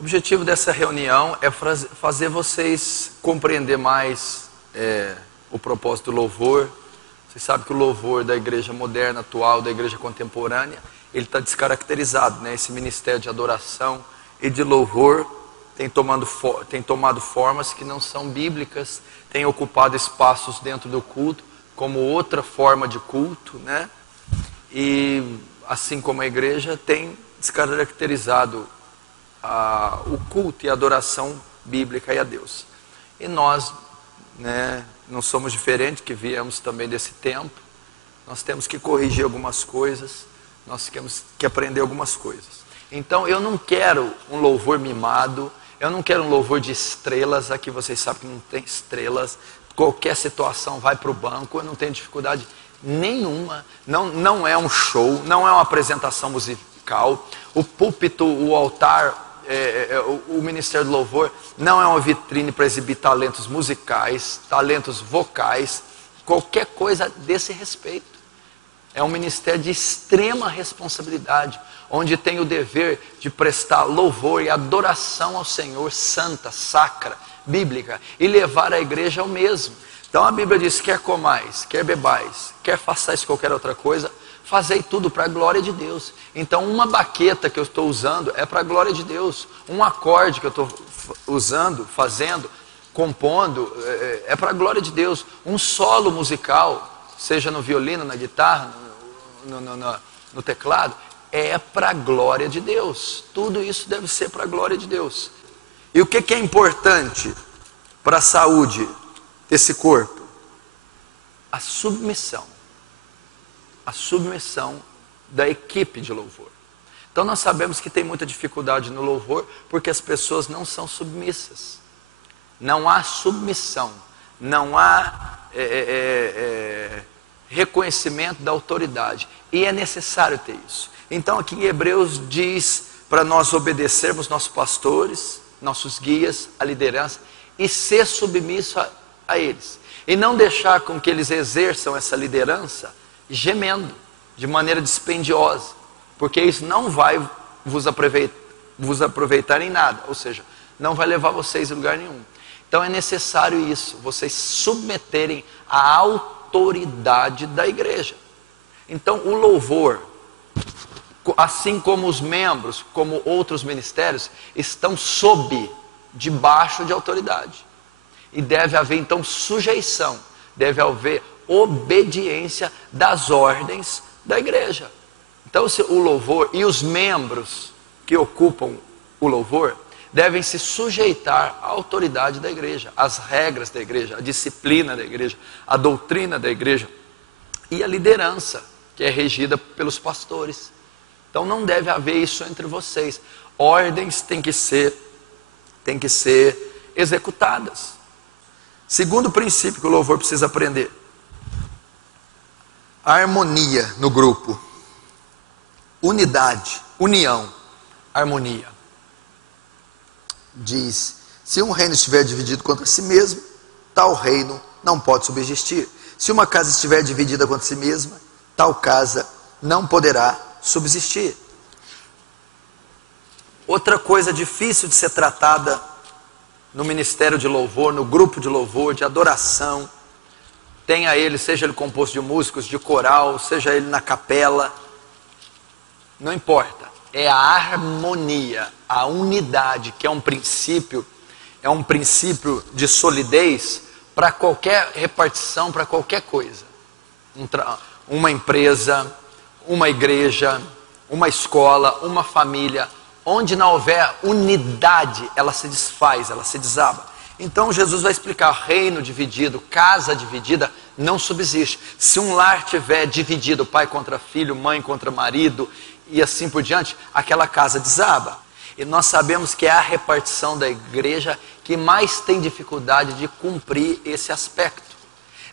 O objetivo dessa reunião é fazer vocês compreender mais o propósito do louvor. Vocês sabem que o louvor da igreja moderna, atual, da igreja contemporânea, ele está descaracterizado, né? Esse ministério de adoração e de louvor tem tomado formas que não são bíblicas, tem ocupado espaços dentro do culto como outra forma de culto, né? E assim como a igreja tem descaracterizado o culto e a adoração bíblica e a Deus. E nós, né, não somos diferentes, que viemos também desse tempo. Nós temos que corrigir algumas coisas, nós temos que aprender algumas coisas. Então eu não quero um louvor mimado, eu não quero um louvor de estrelas. Aqui vocês sabem que não tem estrelas, qualquer situação vai para o banco, eu não tenho dificuldade nenhuma, não é um show, não é uma apresentação musical, o púlpito, o altar, o ministério do louvor não é uma vitrine para exibir talentos musicais, talentos vocais, qualquer coisa desse respeito. É um ministério de extrema responsabilidade, onde tem o dever de prestar louvor e adoração ao Senhor, santa, sacra, bíblica, e levar a igreja ao mesmo. Então a Bíblia diz: quer comais, quer bebais, quer façais qualquer outra coisa, fazei tudo para a glória de Deus. Então uma baqueta que eu estou usando é para a glória de Deus. Um acorde que eu estou usando, fazendo, compondo, é para a glória de Deus. Um solo musical, seja no violino, na guitarra, no teclado, é para a glória de Deus. Tudo isso deve ser para a glória de Deus. E o que é importante para a saúde desse corpo? A submissão da equipe de louvor. Então nós sabemos que tem muita dificuldade no louvor, porque as pessoas não são submissas. Não há submissão, não há reconhecimento da autoridade, e é necessário ter isso. Então aqui em Hebreus diz para nós obedecermos nossos pastores, nossos guias, a liderança, e ser submisso a eles, e não deixar com que eles exerçam essa liderança gemendo, de maneira dispendiosa, porque isso não vai vos aproveitar em nada, ou seja, não vai levar vocês a lugar nenhum. Então é necessário isso, vocês submeterem à autoridade da igreja. Então o louvor, assim como os membros, como outros ministérios, estão debaixo de autoridade. E deve haver então sujeição, deve haver obediência das ordens da igreja. Então o louvor e os membros que ocupam o louvor devem se sujeitar à autoridade da igreja, às regras da igreja, à disciplina da igreja, à doutrina da igreja e à liderança, que é regida pelos pastores. Então não deve haver isso entre vocês. Ordens têm que ser executadas. Segundo princípio que o louvor precisa aprender: a harmonia no grupo. Unidade, união, harmonia. Diz: se um reino estiver dividido contra si mesmo, tal reino não pode subsistir. Se uma casa estiver dividida contra si mesma, tal casa não poderá subsistir. Outra coisa difícil de ser tratada no ministério de louvor, no grupo de louvor, de adoração, tenha ele, seja ele composto de músicos, de coral, seja ele na capela, não importa, é a harmonia, a unidade, que é um princípio de solidez para qualquer repartição, para qualquer coisa. Uma empresa, uma igreja, uma escola, uma família, onde não houver unidade, ela se desfaz, ela se desaba. Então Jesus vai explicar: reino dividido, casa dividida, não subsiste. Se um lar tiver dividido, pai contra filho, mãe contra marido, e assim por diante, aquela casa desaba. E nós sabemos que é a repartição da igreja que mais tem dificuldade de cumprir esse aspecto,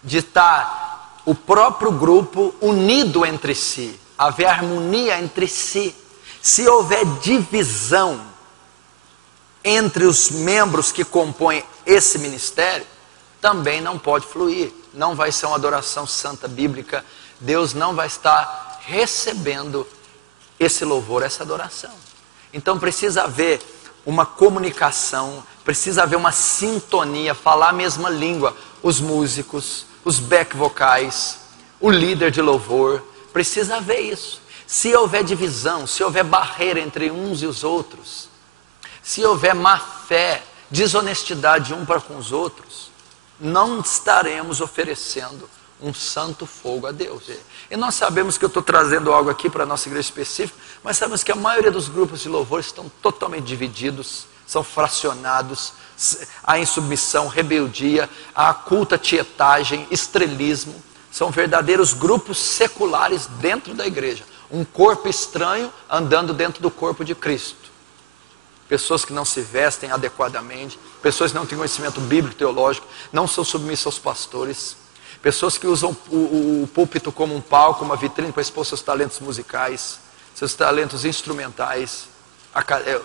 de estar o próprio grupo unido entre si, haver harmonia entre si. Se houver divisão entre os membros que compõem esse ministério, também não pode fluir, não vai ser uma adoração santa bíblica. Deus não vai estar recebendo esse louvor, essa adoração. Então precisa haver uma comunicação, precisa haver uma sintonia, falar a mesma língua. Os músicos, os back vocais, o líder de louvor, precisa haver isso. Se houver divisão, se houver barreira entre uns e os outros, se houver má fé, desonestidade um para com os outros, não estaremos oferecendo um santo fogo a Deus. E nós sabemos que eu estou trazendo algo aqui para a nossa igreja específica, mas sabemos que a maioria dos grupos de louvor estão totalmente divididos, são fracionados, há insubmissão, rebeldia, há culta tietagem, estrelismo, são verdadeiros grupos seculares dentro da igreja, um corpo estranho andando dentro do corpo de Cristo. Pessoas que não se vestem adequadamente, pessoas que não têm conhecimento bíblico, teológico, não são submissas aos pastores, pessoas que usam o púlpito como um palco, uma vitrine para expor seus talentos musicais, seus talentos instrumentais,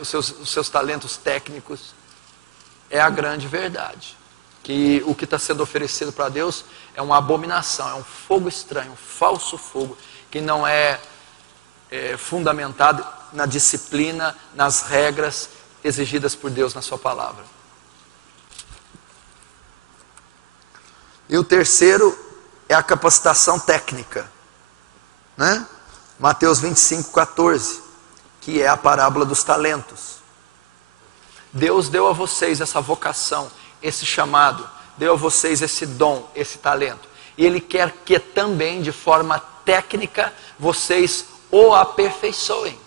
os seus talentos técnicos. É a grande verdade, que o que está sendo oferecido para Deus é uma abominação, é um fogo estranho, um falso fogo, que não é fundamentado na disciplina, nas regras exigidas por Deus na sua palavra. E o terceiro é a capacitação técnica, né? Mateus 25:14, que é a parábola dos talentos. Deus deu a vocês essa vocação, esse chamado, deu a vocês esse dom, esse talento. E Ele quer que também, de forma técnica, vocês o aperfeiçoem.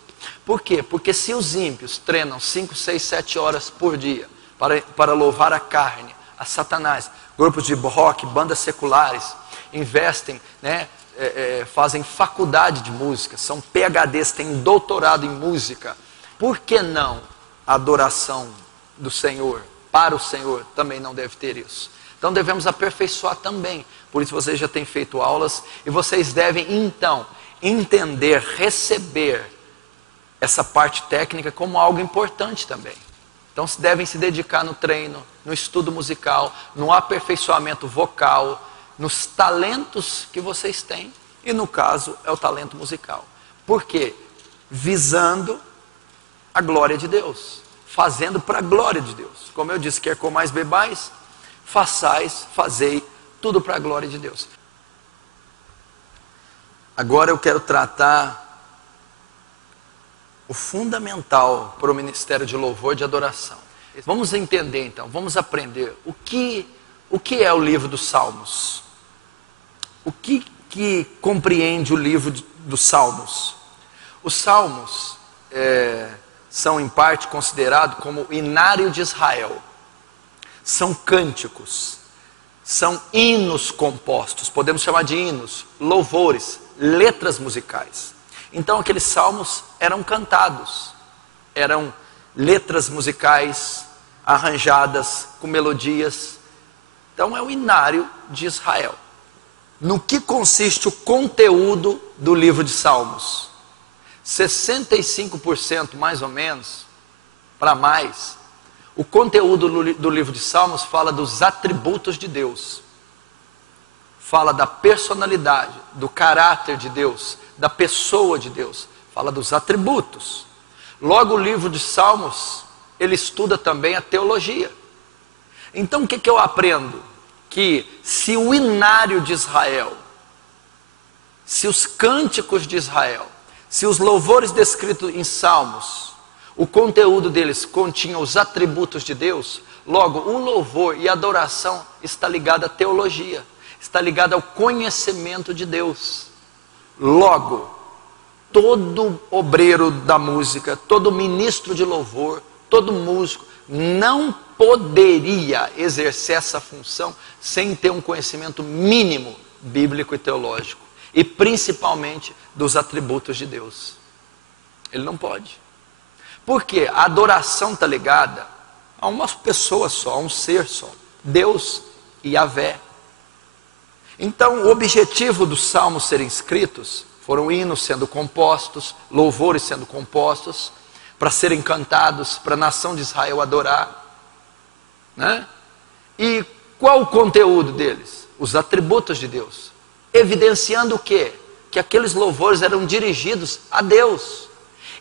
Por quê? Porque se os ímpios treinam 5, 6, 7 horas por dia para louvar a carne, a Satanás, grupos de rock, bandas seculares, investem, né, fazem faculdade de música, são PhDs, têm doutorado em música, por que não a adoração do Senhor, para o Senhor, também não deve ter isso? Então devemos aperfeiçoar também. Por isso vocês já têm feito aulas, e vocês devem então entender, receber essa parte técnica como algo importante também. Então devem se dedicar no treino, no estudo musical, no aperfeiçoamento vocal, nos talentos que vocês têm, e no caso é o talento musical. Por quê? Visando a glória de Deus, fazendo para a glória de Deus. Como eu disse, quer comais, bebais, fazei tudo para a glória de Deus. Agora eu quero tratar o fundamental para o ministério de louvor e de adoração. Vamos entender então, vamos aprender o que é o livro dos Salmos. O que compreende o livro dos Salmos? Os Salmos são em parte considerados como o inário de Israel. São cânticos, são hinos compostos, podemos chamar de hinos, louvores, letras musicais. Então aqueles salmos eram cantados, eram letras musicais arranjadas com melodias. Então é o inário de Israel. No que consiste o conteúdo do livro de Salmos? 65% mais ou menos, para mais, o conteúdo do livro de Salmos fala dos atributos de Deus. Fala da personalidade, do caráter de Deus, da pessoa de Deus. Fala dos atributos. Logo o livro de Salmos, ele estuda também a teologia. Então o que eu aprendo? Que se o inário de Israel, se os cânticos de Israel, se os louvores descritos em Salmos, o conteúdo deles continha os atributos de Deus, logo o louvor e a adoração está ligado à teologia, está ligado ao conhecimento de Deus. Logo, todo obreiro da música, todo ministro de louvor, todo músico, não poderia exercer essa função sem ter um conhecimento mínimo bíblico e teológico, e principalmente dos atributos de Deus. Ele não pode. Porque a adoração está ligada a uma pessoa só, a um ser só, Deus e Yahvé. Então o objetivo dos salmos serem escritos foram hinos sendo compostos, louvores sendo compostos, para serem cantados, para a nação de Israel adorar, né? E qual o conteúdo deles? Os atributos de Deus, evidenciando o quê? Que aqueles louvores eram dirigidos a Deus.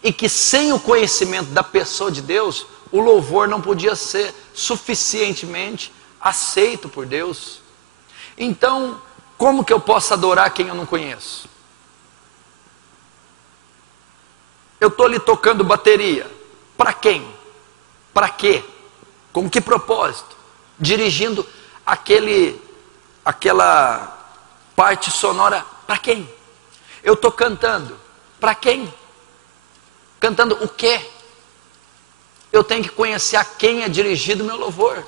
e que sem o conhecimento da pessoa de Deus, o louvor não podia ser suficientemente aceito por Deus. Então, como que eu posso adorar quem eu não conheço? Eu estou ali tocando bateria, para quem? Para quê? Com que propósito? Dirigindo aquela parte sonora, para quem? Eu estou cantando, para quem? Cantando o quê? Eu tenho que conhecer a quem é dirigido o meu louvor.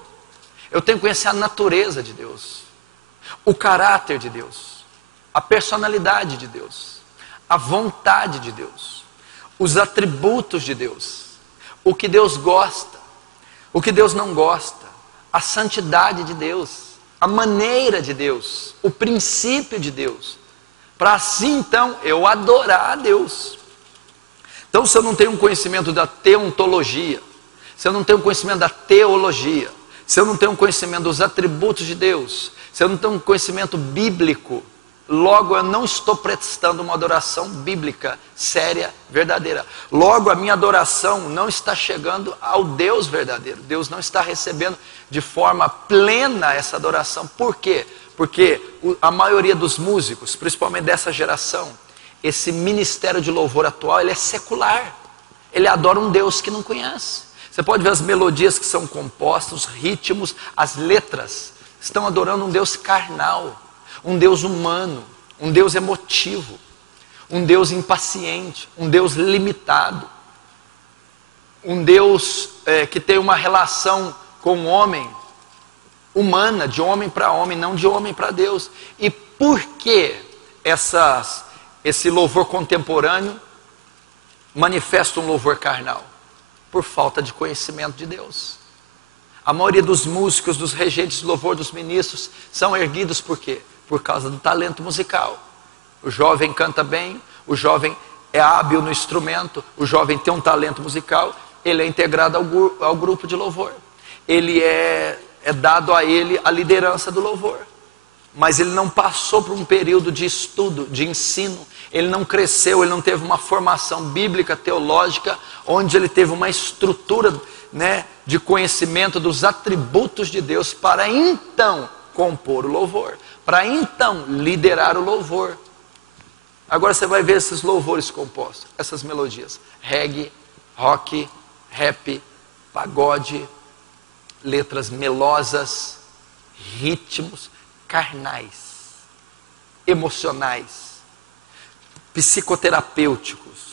Eu tenho que conhecer a natureza de Deus, o caráter de Deus, a personalidade de Deus, a vontade de Deus, os atributos de Deus, o que Deus gosta, o que Deus não gosta, a santidade de Deus, a maneira de Deus, o princípio de Deus, para assim então eu adorar a Deus. Então, se eu não tenho um conhecimento da teontologia, se eu não tenho um conhecimento da teologia, se eu não tenho um conhecimento dos atributos de Deus, se eu não tenho um conhecimento bíblico, logo eu não estou prestando uma adoração bíblica, séria, verdadeira. Logo a minha adoração não está chegando ao Deus verdadeiro. Deus não está recebendo de forma plena essa adoração. Por quê? Porque a maioria dos músicos, principalmente dessa geração, esse ministério de louvor atual, ele é secular. Ele adora um Deus que não conhece. Você pode ver as melodias que são compostas, os ritmos, as letras. Estão adorando um Deus carnal, um Deus humano, um Deus emotivo, um Deus impaciente, um Deus limitado, um Deus que tem uma relação com o homem humana, de homem para homem, não de homem para Deus. E por que esse louvor contemporâneo manifesta um louvor carnal? Por falta de conhecimento de Deus. A maioria dos músicos, dos regentes de louvor, dos ministros, são erguidos por quê? Por causa do talento musical. O jovem canta bem, o jovem é hábil no instrumento, o jovem tem um talento musical, ele é integrado ao grupo de louvor. Ele é dado a ele a liderança do louvor. Mas ele não passou por um período de estudo, de ensino, ele não cresceu, ele não teve uma formação bíblica, teológica, onde ele teve uma estrutura, de conhecimento dos atributos de Deus, para então compor o louvor, para então liderar o louvor. Agora você vai ver esses louvores compostos, essas melodias, reggae, rock, rap, pagode, letras melosas, ritmos carnais, emocionais, psicoterapêuticos,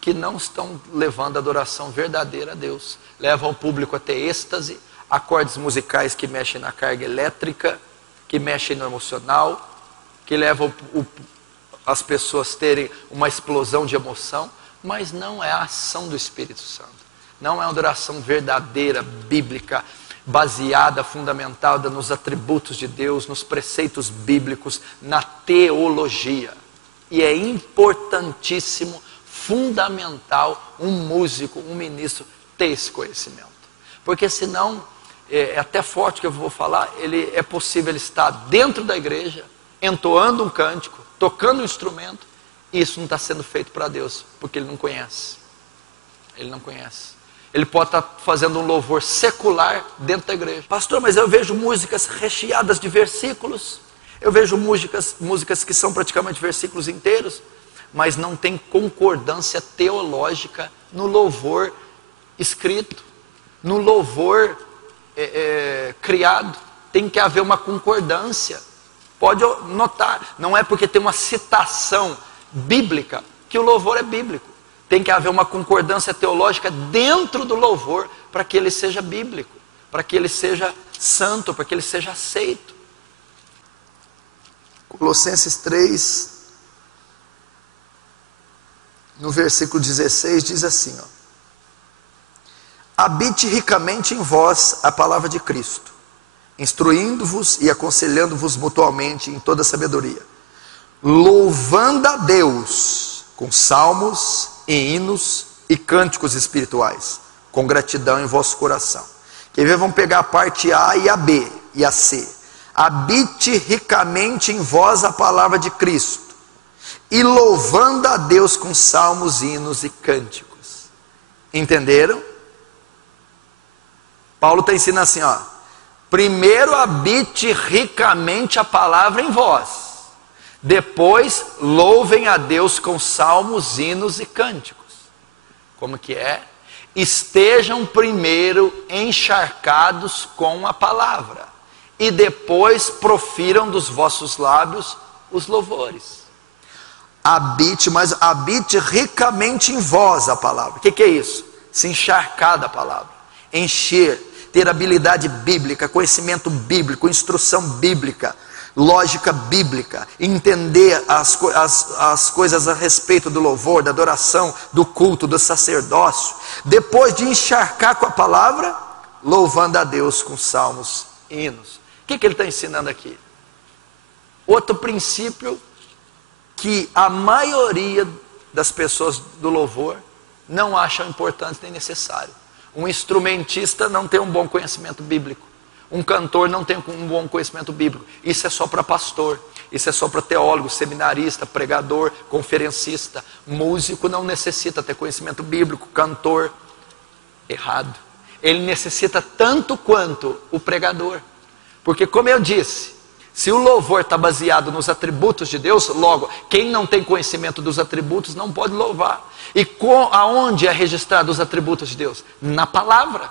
que não estão levando a adoração verdadeira a Deus. Levam o público a ter êxtase, acordes musicais que mexem na carga elétrica, que mexem no emocional, que levam as pessoas a terem uma explosão de emoção, mas não é a ação do Espírito Santo. Não é uma adoração verdadeira, bíblica, baseada, fundamentada nos atributos de Deus, nos preceitos bíblicos, na teologia. E é importantíssimo, fundamental, um músico, um ministro ter esse conhecimento. Porque senão, é até forte o que eu vou falar, é possível ele estar dentro da igreja, entoando um cântico, tocando um instrumento, e isso não está sendo feito para Deus, porque ele não conhece. Ele não conhece. Ele pode estar fazendo um louvor secular dentro da igreja. Pastor, mas eu vejo músicas recheadas de versículos, eu vejo músicas que são praticamente versículos inteiros, mas não tem concordância teológica no louvor escrito, no louvor criado. Tem que haver uma concordância. Pode notar, não é porque tem uma citação bíblica que o louvor é bíblico. Tem que haver uma concordância teológica dentro do louvor para que ele seja bíblico, para que ele seja santo, para que ele seja aceito. Colossenses 3, no versículo 16, diz assim, habite ricamente em vós a palavra de Cristo, instruindo-vos e aconselhando-vos mutuamente em toda sabedoria, louvando a Deus com salmos e hinos e cânticos espirituais, com gratidão em vosso coração. Quer ver? Vamos pegar a parte A e a B e a C. Habite ricamente em vós a palavra de Cristo, e louvando a Deus com salmos, hinos e cânticos. Entenderam? Paulo está ensinando assim, ó. Primeiro habite ricamente a palavra em vós. Depois louvem a Deus com salmos, hinos e cânticos. Como que é? Estejam primeiro encharcados com a palavra, e depois profiram dos vossos lábios os louvores. Habite ricamente em vós a palavra. O que é isso? Se encharcar da palavra, encher, ter habilidade bíblica, conhecimento bíblico, instrução bíblica, lógica bíblica, entender as coisas a respeito do louvor, da adoração, do culto, do sacerdócio. Depois de encharcar com a palavra, louvando a Deus com salmos e hinos. O que ele está ensinando aqui? Outro princípio que a maioria das pessoas do louvor não acham importante nem necessário. Um instrumentista não tem um bom conhecimento bíblico. Um cantor não tem um bom conhecimento bíblico. Isso é só para pastor, isso é só para teólogo, seminarista, pregador, conferencista. Músico não necessita ter conhecimento bíblico. Cantor, errado. Ele necessita tanto quanto o pregador. Porque, como eu disse, se o louvor está baseado nos atributos de Deus, logo, quem não tem conhecimento dos atributos não pode louvar. E aonde é registrado os atributos de Deus? Na palavra.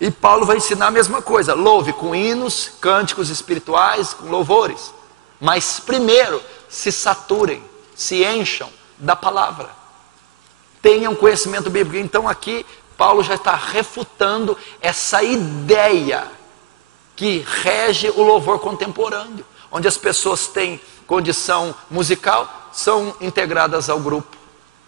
E Paulo vai ensinar a mesma coisa. Louve com hinos, cânticos espirituais, com louvores. Mas primeiro, se saturem, se encham da palavra. Tenham conhecimento bíblico. Então aqui, Paulo já está refutando essa ideia que rege o louvor contemporâneo. Onde as pessoas têm condição musical, são integradas ao grupo.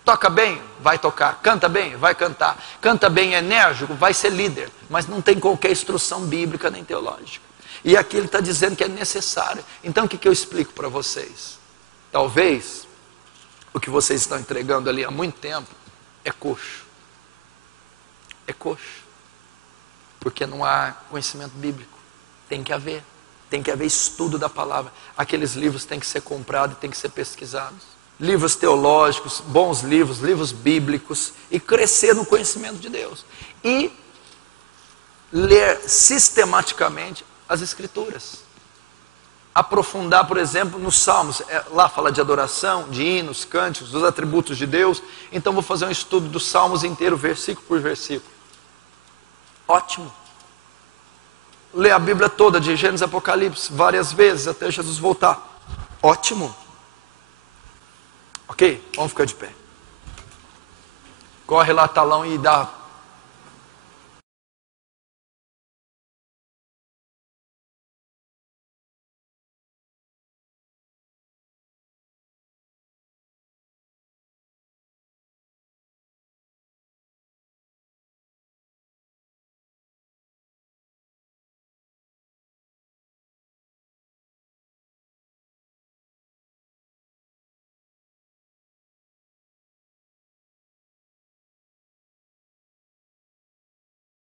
Toca bem, vai tocar. Canta bem, vai cantar. Canta bem, enérgico, vai ser líder. Mas não tem qualquer instrução bíblica nem teológica. E aqui ele está dizendo que é necessário. Então o que eu explico para vocês? Talvez o que vocês estão entregando ali há muito tempo é coxo. É coxo. Porque não há conhecimento bíblico. Tem que haver. Tem que haver estudo da palavra. Aqueles livros têm que ser comprados e têm que ser pesquisados. Livros teológicos, bons livros, livros bíblicos, e crescer no conhecimento de Deus. E ler sistematicamente as Escrituras. Aprofundar, por exemplo, nos Salmos. Lá fala de adoração, de hinos, cânticos, dos atributos de Deus. Então vou fazer um estudo dos Salmos inteiro, versículo por versículo. Ótimo. Ler a Bíblia toda, de Gênesis a Apocalipse, várias vezes, até Jesus voltar. Ótimo. Ok? Vamos ficar de pé. Corre lá, talão, e dá